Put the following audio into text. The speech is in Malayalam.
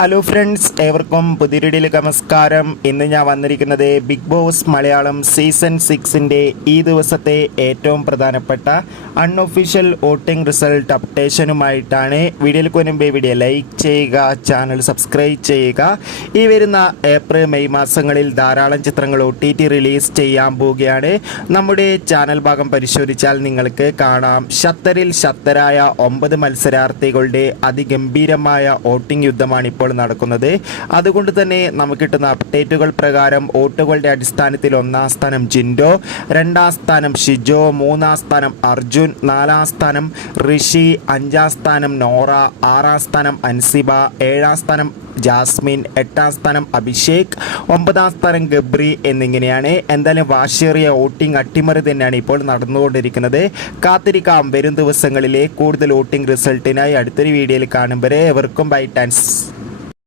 ഹലോ ഫ്രണ്ട്സ്, ഏവർക്കും പുതിയൊരു നമസ്കാരം. ഇന്ന് ഞാൻ വന്നിരിക്കുന്നത് ബിഗ് ബോസ് മലയാളം സീസൺ 6ൻ്റെ ഈ ദിവസത്തെ ഏറ്റവും പ്രധാനപ്പെട്ട അൺഒഫീഷ്യൽ വോട്ടിംഗ് റിസൾട്ട് അപ്ഡേഷനുമായിട്ടാണ്. വീഡിയോയിൽ മുൻപേ വീഡിയോ ലൈക്ക് ചെയ്യുക, ചാനൽ സബ്സ്ക്രൈബ് ചെയ്യുക. ഈ വരുന്ന ഏപ്രിൽ മെയ് മാസങ്ങളിൽ ധാരാളം ചിത്രങ്ങൾ OTT റിലീസ് ചെയ്യാൻ പോവുകയാണ്. നമ്മുടെ ചാനൽ ഭാഗം പരിശോധിച്ചാൽ നിങ്ങൾക്ക് കാണാം, ഷത്തറിൽ ഷത്തരായ 9 മത്സരാർത്ഥികളുടെ അതിഗംഭീരമായ വോട്ടിംഗ് യുദ്ധമാണ് ഇപ്പോൾ നടക്കുന്നത്. അതുകൊണ്ട് തന്നെ നമുക്ക് കിട്ടുന്ന അപ്ഡേറ്റുകൾ പ്രകാരം വോട്ടുകളുടെ അടിസ്ഥാനത്തിൽ 1ാം സ്ഥാനം ജിൻഡോ, 2ാം സ്ഥാനം ഷിജോ, 3ാം സ്ഥാനം അർജുൻ, 4ാം സ്ഥാനം ഋഷി, 5ാം സ്ഥാനം നോറ, 6ാം സ്ഥാനം അൻസിബ, 7ാം സ്ഥാനം ജാസ്മിൻ, 8ാം സ്ഥാനം അഭിഷേക്, 9ാം സ്ഥാനം ഗബ്രി എന്നിങ്ങനെയാണ്. എന്തായാലും വാശിയേറിയ വോട്ടിംഗ് അട്ടിമറി തന്നെയാണ് ഇപ്പോൾ നടന്നുകൊണ്ടിരിക്കുന്നത്. കാത്തിരിക്കാം വരും ദിവസങ്ങളിലെ കൂടുതൽ വോട്ടിംഗ് റിസൾട്ടിനായി. അടുത്തൊരു വീഡിയോയിൽ കാണും വരെ എവർക്കും ബൈ. താങ്ക്സ്.